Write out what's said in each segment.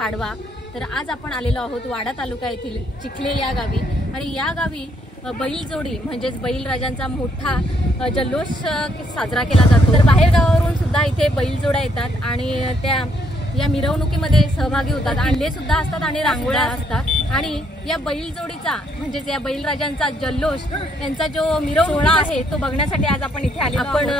पाडवा। तर आज आपण आलेलो आहोत वाडा तालुका येथील चिखले या गावी आणि या गावी बैलजोडी म्हणजेच बैलराजांचा मोठा जल्लोष साजरा केला जातो। तर बाहेर गावावरून सुद्धा इथे बैलजोड्या येतात आणि त्या या मिरवणुकीमध्ये सहभागी होतात। अंडे सुद्धा असतात आणि रांगोळ्या असतात आणि या बैलजोडीचा म्हणजेच या बैलराजांचा जल्लोष त्यांचा जो मिरवणूक आहे तो बघण्यासाठी आज आपण इथे आलो। आपण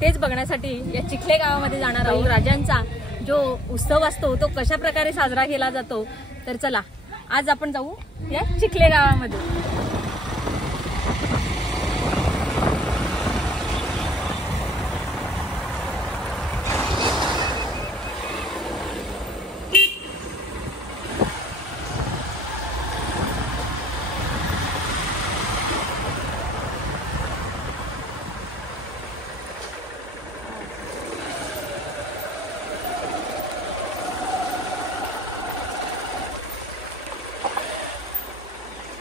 तेच बघण्यासाठी या चिखले गावामध्ये जाणार आहोत। राजांचा जो उत्सव असतो तो कशा प्रकारे साजरा केला जातो। तर चला आज आपण जाऊ या चिखले गावामध्ये।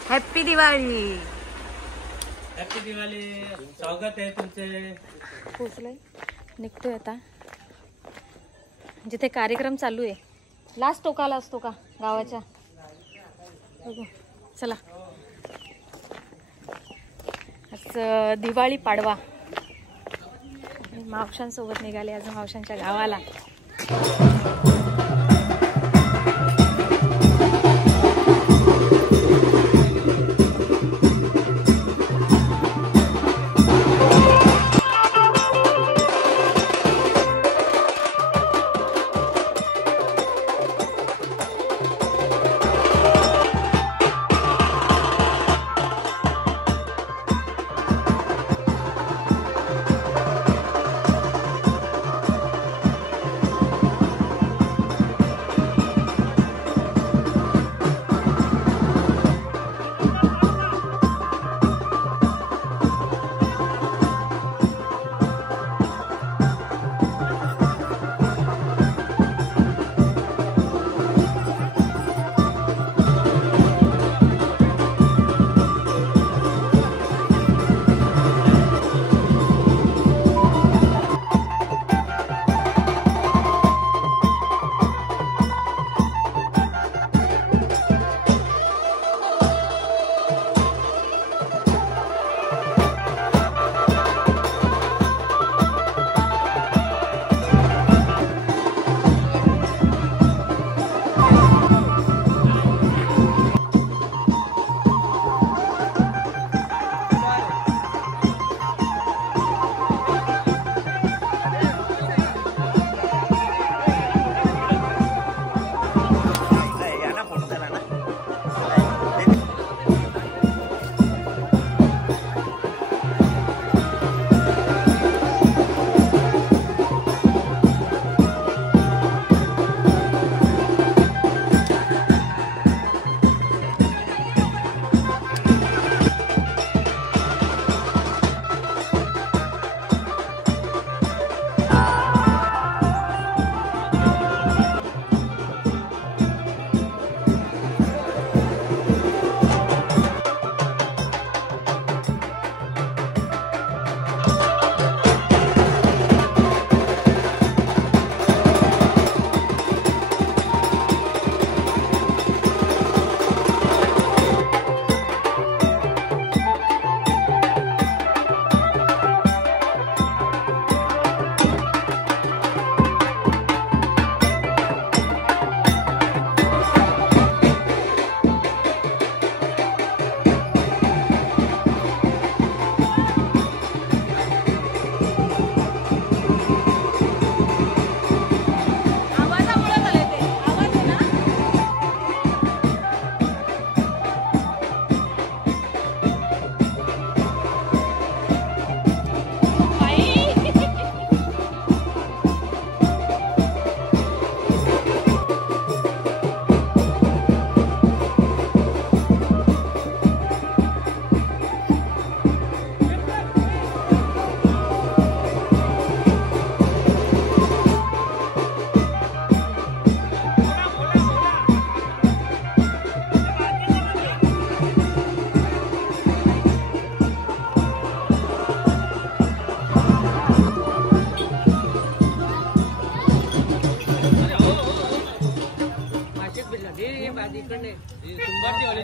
हॅपी दिवाळी। हॅपी दिवाळी, स्वागत आहे तुमचे। पोचलोय, निघतोय आता। जिथे कार्यक्रम चालू आहे लास्ट टोकाला असतो का गावाच्या, बघू चला। आज दिवाळी पाडवा, मावशांसोबत निघाले आज मावशांच्या गावाला।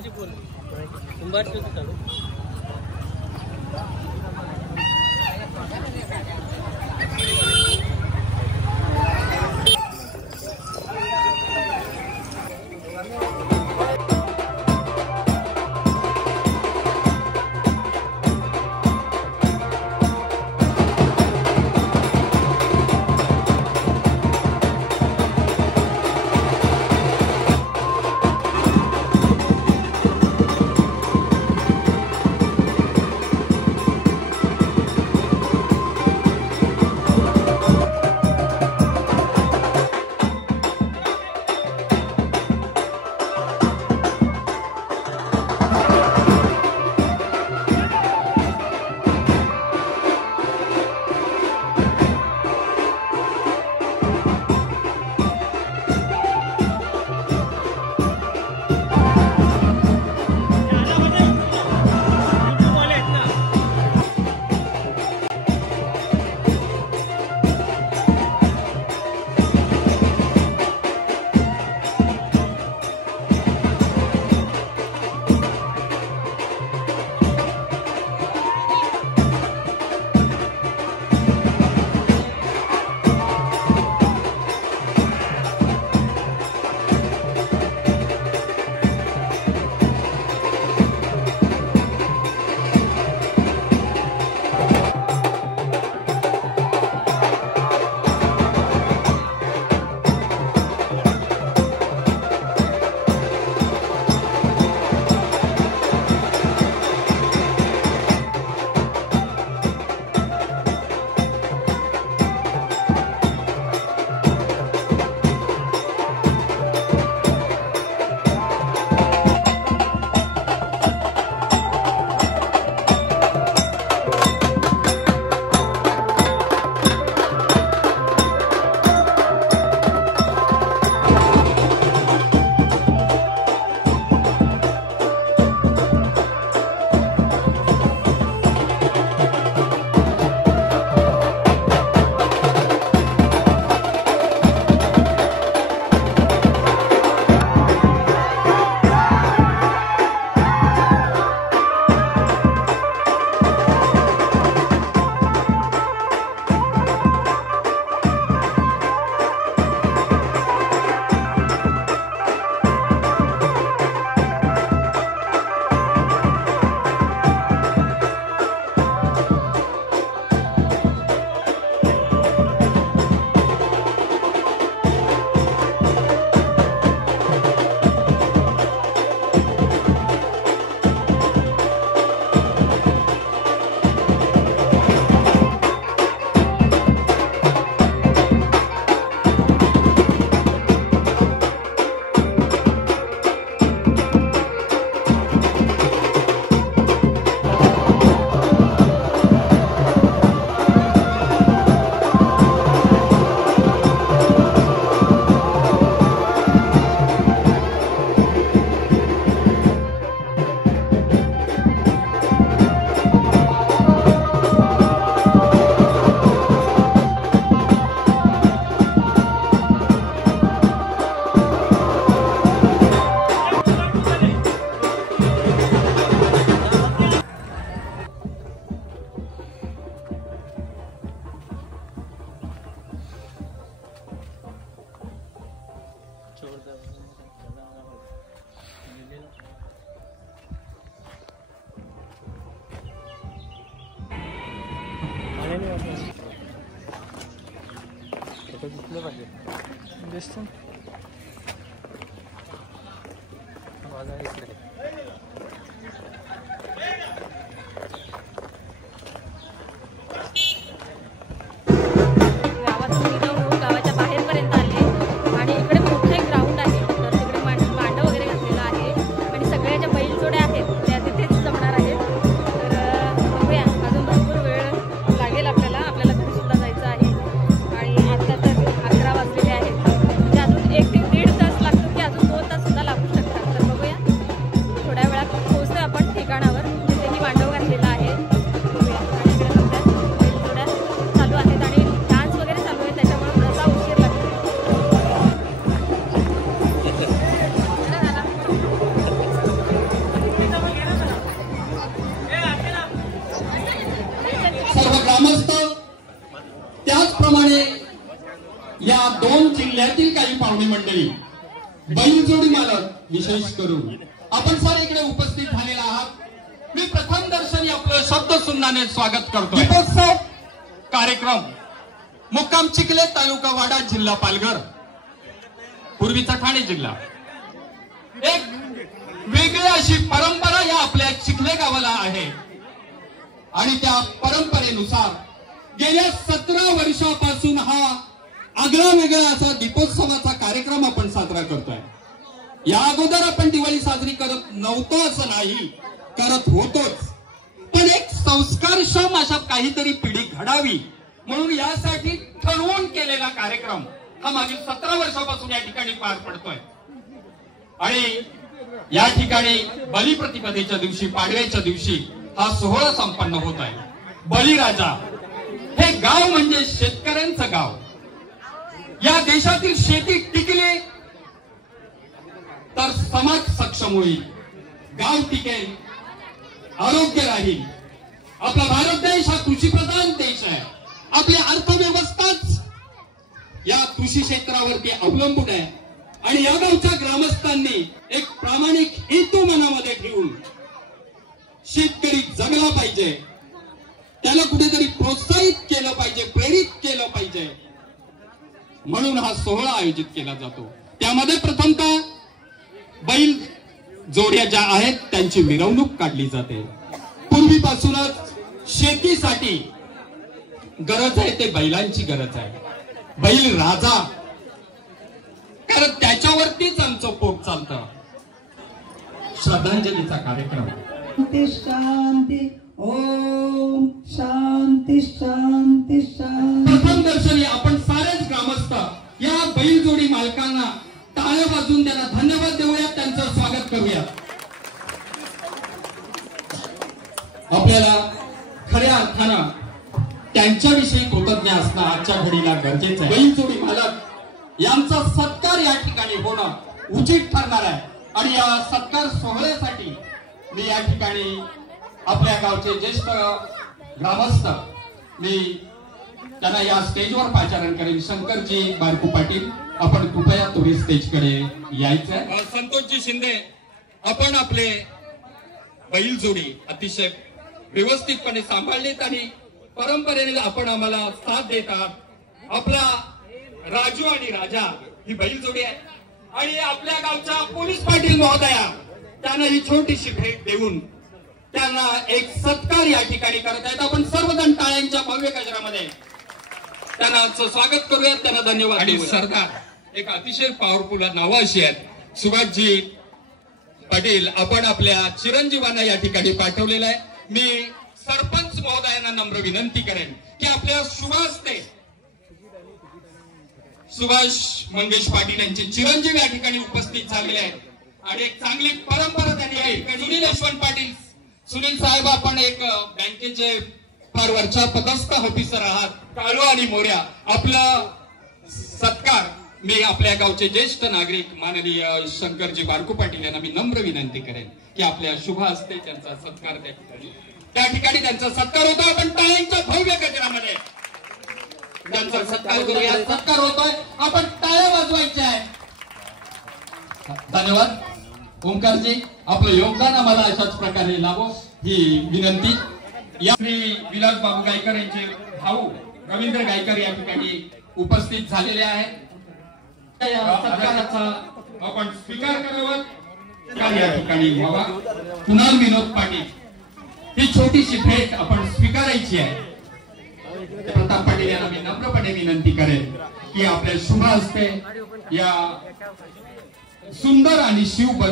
कोणाची पोर कुंभारची होती चालू दिसलं पाहिजे दिसतं बघा इकडे गावाच्या बाहेरपर्यंत आले आणि इकडे मोठं एक ग्राउंड आहे तर तिकडे मांड वगैरे घातलेलं आहे आणि सगळ्या ज्या बैलजोड्या आहेत त्या तिथेच जमणार आहेत. तर बघूया अजून भरपूर वेळ लागेल आपल्याला घरी सुद्धा जायचं आहे आणि आता तर 11 वाजलेले आहेत म्हणजे अजून 1 ते 1.5 तास लागतो की अजून 2 तास सुद्धा लागू शकतात. तर बघूया त्याप्रमाणे या 2 जिल्ह्यातील काही पाहुणे मंडळी, बैलजोडी मालक विशेष करून आपण सारे इकडे उपस्थित झालेला आहात। मी प्रथम दर्शनी आपलं शब्द सुमनाने स्वागत करतो। दीपोत्सव कार्यक्रम मुक्काम चिखले, तालुका वाडा, जिल्हा पालघर, पूर्वीचा ठाणे जिल्हा। एक वेगळी अशी परंपरा या आपल्या चिखले गावाला आहे आणि त्या परंपरेनुसार गेल्या 17 वर्षापासून हा आगळा वेगळा असा दीपोत्सवाचा कार्यक्रम आपण साजरा करतोय। या अगोदर आपण दिवाळी साजरी करत नव्हतो असं नाही, करत होतोच, पण एक संस्कारक्षम अशा काहीतरी पिढी घडावी म्हणून यासाठी ठरवून केलेला कार्यक्रम हा मागील 17 वर्षापासून या ठिकाणी पार पडतोय। आणि या ठिकाणी बलिप्रतिपदेच्या दिवशी, पाडव्याच्या दिवशी हा सोहळा संपन्न होत आहे। बलिराजा हे गाव म्हणजे शेतकऱ्यांचं गाव। या देशातील शेती टिकली तर समाज सक्षम होईल, गाव टिकेल, आरोग्य राहील। आपला भारत देश हा कृषीप्रधान देश आहे। आपली अर्थव्यवस्थाच या कृषी क्षेत्रावरती अवलंबून आहे आणि या गावच्या ग्रामस्थांनी एक प्रामाणिक हेतू मनामध्ये ठेवून शेतकरी जगला पाहिजे, त्याला कुठेतरी प्रोत्साहित केलं पाहिजे, प्रेरित केलं पाहिजे, म्हणून हा सोहळा आयोजित केला जातो। त्यामध्ये प्रथमतः बैल जोड्या ज्या आहेत त्यांची मिरवणूक काढली जाते। पूर्वीपासूनच शेतीसाठी गरज आहे ते बैलांची गरज आहे। बैल राजा, कारण त्याच्यावरतीच आमचं पोट चालतं। श्रद्धांजलीचा कार्यक्रम। शांती शांती, ओम शांती शांती शांती। प्रथम दर्शनी आपण सारेच ग्रामस्थ या बैलजोडी मालकांना टाळ्या वाजवून त्यांना धन्यवाद देऊया, त्यांचं स्वागत करूया। आपल्याला खऱ्या अर्थानं त्यांच्याविषयी कृतज्ञ असणं आजच्या घडीला गरजेचं आहे। बैलजोडी मालक यांचा सत्कार या ठिकाणी होणं उचित ठरणार आहे आणि या सत्कार सोहळ्यासाठी मी या ठिकाणी आपल्या गावचे ज्येष्ठ ग्रामस्थ मी त्यांना या स्टेजवर पाचारण करेन। शंकरजी बारकू पाटील, आपण कृपया तोरी स्टेजकडे यायचं। संतोषजी शिंदे, आपण आपले बैलजोडी अतिशय व्यवस्थितपणे सांभाळलीत आणि परंपरेने आपण आम्हाला साथ देतात। आपला राजू आणि राजा ही बैलजोडी आहे आणि आपल्या गावच्या पोलीस पाटील महोदया त्यांना ही छोटीशी भेट देऊन त्यांना एक सत्कार या ठिकाणी करत आहेत। आपण सर्वजण टाळ्यांच्या भव्य गजरामध्ये त्यांना स्वागत करूयात, त्यांना धन्यवाद। आणि सरदार एक अतिशय पॉवरफुल नावं अशी आहेत। सुभाषजी पाटील, आपण आपल्या चिरंजीवांना या ठिकाणी पाठवलेलं आहे। मी सरपंच महोदयांना नम्र विनंती करेन की आपल्या शुभ हस्ते सुभाष मंगेश पाटील यांचे चिरंजीव या ठिकाणी उपस्थित झालेले आहेत आणि एक चांगली परंपरा त्यांनी आहे। सुनील यशवंत पाटील, सुनील साहेब, आपण एक बँकेचे फार वरच्या पदस्थ ऑफिसर आहात। काळू आणि मोर्या, आपला सत्कार मी आपल्या गावचे ज्येष्ठ नागरिक माननीय शंकरजी बारकू पाटील यांना मी नम्र विनंती करेन की आपल्या शुभ हस्ते त्यांचा सत्कार त्या ठिकाणी त्यांचा सत्कार होता। आपण टाळ्यांच्या भव्य गजरामध्ये त्यांचा सत्कार करूया। सत्कार होतोय, आपण टाळ्या वाजवायच्या आहे। धन्यवाद ओंकारजी, आपलं योगदान आम्हाला अशाच प्रकारे लाभो ही विनंती। या श्री विलास बाबू गायकर यांचे भाऊ रवींद्र गायकर या ठिकाणी उपस्थित झालेले आहेत। सत्काराचा आपण स्वीकार करावा या ठिकाणी व्हावा। कुणाल विनोद पाटील, ही छोटीशी भेट आपण स्वीकारायची आहे। प्रताप पाटील यांना मी नम्रपणे विनंती करेन की आपल्या शुभ हस्ते या सुंदर आणि शिव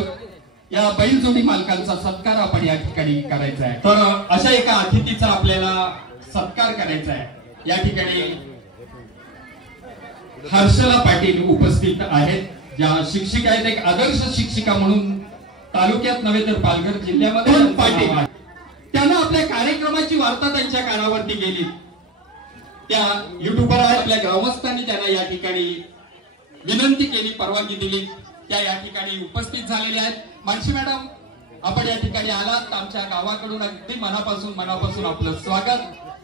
या बैलजोडी मालकांचा सत्कार आपण या ठिकाणी करायचा आहे। तर अशा एका अतिथीचा आपल्याला सत्कार करायचा आहे। या ठिकाणी हर्षला पाटील उपस्थित आहेत, ज्या शिक्षिका आहेत, एक आदर्श शिक्षिका म्हणून तालुक्यात नव्हे तर पालघर जिल्ह्यामध्ये पाटील। त्यांना आपल्या कार्यक्रमाची वार्ता त्यांच्या कानावरती गेली, त्या युट्यूबर आहेत। आपल्या ग्रामस्थांनी त्यांना या ठिकाणी विनंती केली, परवानगी दिली, त्या या ठिकाणी उपस्थित झालेल्या आहेत। मानसी मॅडम, आपण या ठिकाणी आलात, आमच्या गावाकडून अगदी मनापासून आपलं स्वागत।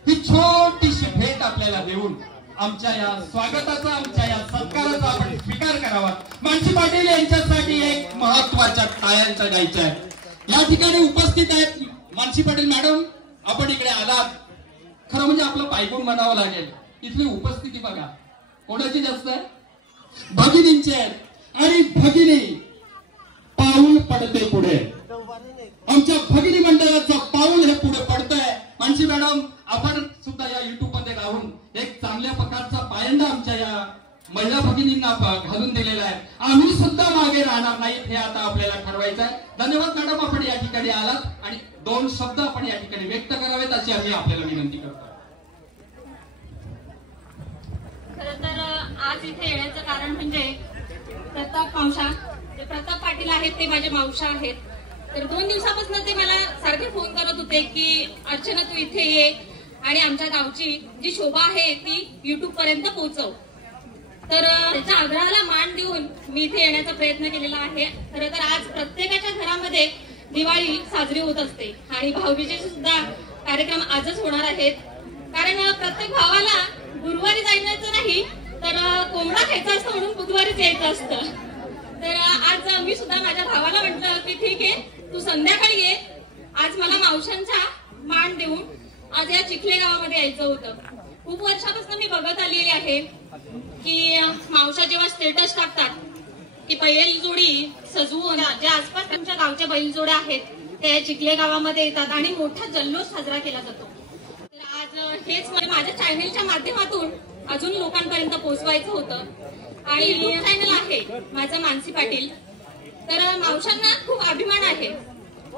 ही छोटीशी भेट आपल्याला देऊन आमच्या या स्वागताचा, आमच्या या सत्काराचा आपण स्वीकार करावा. मानसी पाटील यांच्यासाठी एक महत्वाच्या टाळ्यांच्या द्यायच्या आहेत. या ठिकाणी उपस्थित आहेत मानसी पाटील मॅडम. आपण इकडे आलात, खरं म्हणजे आपलं पायगुण म्हणावं लागेल. इथली उपस्थिती बघा, कोणाची जास्त आहे? भगिनींची आहेत. आणि भगिनी पाऊल पडते पुढे. आमच्या भगिनी मंडळाचं पाऊल हे पुढे पडतंय. मानसी मॅडम, आपण सुद्धा या युट्यूब मध्ये राहून एक चांगल्या प्रकारचा पायंडा आमच्या या महिला भगिनींना घालून दिलेला आहे. आम्ही सुद्धा मागे राहणार नाहीत हे आता आपल्याला ठरवायचं आहे. धन्यवाद मॅडम, आपण या ठिकाणी आलात आणि 2 शब्द आपण या ठिकाणी व्यक्त करावेत अशी आम्ही आपल्याला विनंती करतो. खरं तर आज इथे येण्याचं कारण म्हणजे प्रताप मावशा, जे प्रताप पाटील आहेत ते माझे मावशा आहेत. तर 2 दिवसापासून ते मला सारखे फोन करत होते की अर्चना तू इथे ये आणि आमच्या गावची जी शोभा आहे ती युट्यूब पर्यंत पोहोचव. तर त्याच्या आग्रहाला मान देऊन मी इथे येण्याचा प्रयत्न केलेला आहे. खरं तर आज प्रत्येकाच्या घरामध्ये दिवाळी साजरी होत असते आणि भाऊबीजेचे सुद्धा कार्यक्रम आजच होणार आहेत. कारण प्रत्येक भावाला गुरुवारी जायचं नाही तर कोंबडा खायचा असतं म्हणून बुधवारीच यायचं असतं. तर आज मी सुद्धा माझ्या भावाला म्हटलं की ठीक आहे तू संध्याकाळी ये. आज मला मावशांचा मान देऊन आज या चिखले गावामध्ये यायचं होतं. खूप वर्षापासून मी बघत आलेली आहे की मावशा जेव्हा स्टेटस टाकतात की बैलजोडी सजवून जे आसपास तुमच्या गावच्या बैलजोड्या आहेत त्या चिखले गावामध्ये येतात आणि मोठा जल्लोष साजरा केला जातो. तर आज हेच मला माझ्या चॅनेलच्या माध्यमातून अजून लोकांपर्यंत पोहोचवायचं होतं. आणि चॅनल आहे माझं मानसी पाटील. तर मावशांना खूप अभिमान आहे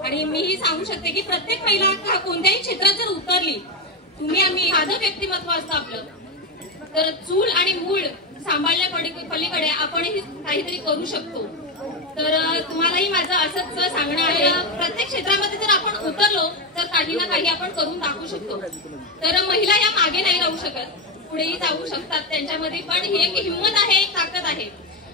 आणि मीही सांगू शकते की प्रत्येक महिला कोणत्याही क्षेत्रात जर उतरली, तुम्ही आम्ही साधं व्यक्तिमत्व असतं आपलं, तर चूल आणि मूळ सांभाळल्या पलीकडे आपणही काहीतरी करू शकतो. तर तुम्हालाही माझं असंच सांगणं आहे, प्रत्येक क्षेत्रामध्ये जर आपण उतरलो तर काही ना काही आपण करून दाखवू शकतो. तर महिला या मागे नाही राहू शकत, पुढेही जाऊ शकतात. त्यांच्यामध्ये पण ही एक हिंमत आहे, एक ताकद आहे.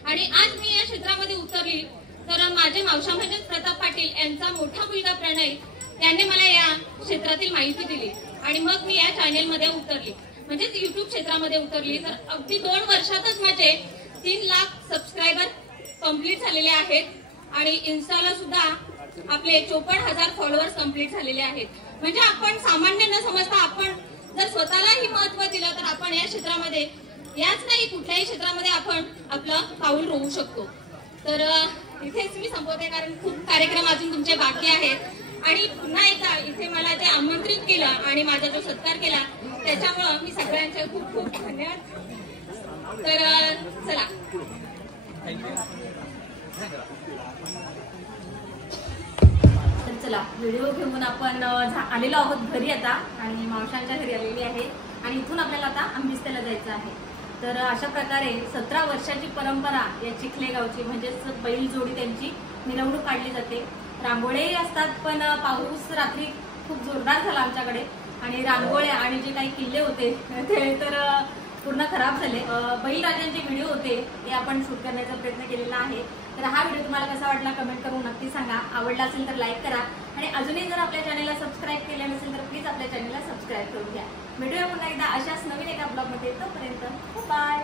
आणि आज मी या क्षेत्रामध्ये उतरली तर माझे मावशा म्हणजेच प्रताप पाटील यांचा मोठा मुलगा प्रणय त्यांनी मला या क्षेत्रातील माहिती दिली आणि मग मी या चॅनेलमध्ये उतरली, म्हणजेच युट्यूब क्षेत्रामध्ये उतरली. तर अगदी 2 वर्षातच माझे 3 लाख सबस्क्रायबर कंप्लीट झालेले आहेत आणि इन्स्टाला सुद्धा आपले 54,000 फॉलोअर्स कंप्लीट झालेले आहेत. म्हणजे आपण सामान्य न समजता आपण जर स्वतःलाही महत्व दिलं तर आपण या क्षेत्रामध्ये, याच नाही कुठल्याही क्षेत्रामध्ये आपण आपलं पाऊल रोवू शकतो. तर इथेच मी संपवते कारण खूप कार्यक्रम अजून तुमचे बाकी आहेत आणि पुन्हा एकदा इथे मला जे आमंत्रित केलं आणि माझा जो सत्कार केला त्याच्यामुळं मी सगळ्यांचे खूप खूप धन्यवाद. तर चला, चला व्हिडिओ घेऊन आपण आलेलो आहोत घरी आता आणि मावशांच्या घरी आलेली आहे आणि इथून आपल्याला आता आंबिस्तेला जायचं आहे. तर अशा प्रकारे 17 वर्षाची परंपरा या चिखले गावची, म्हणजेच बैलजोडी त्यांची मिरवणूक काढली जाते. रांगोळ्याही असतात पण पाऊस रात्री खूप जोरदार झाला आमच्याकडे आणि रांगोळ्या आणि जे काही किल्ले होते ते तर पूर्ण खराब झाले. बैलराजांचे व्हिडिओ होते ते आपण शूट करण्याचा प्रयत्न केलेला आहे. तर हा व्हिडिओ तुम्हाला कसा वाटला कमेंट करून नक्की सांगा. आवडला असेल तर लाईक करा आणि अजूनही जर आपल्या चॅनलला सबस्क्राईब केलं नसेल तर प्लीज आपल्या चॅनलला सबस्क्राईब करून घ्या. भेटूया पुन्हा एकदा अशाच नवीन एका ब्लॉगमध्ये. तोपर्यंत बाय.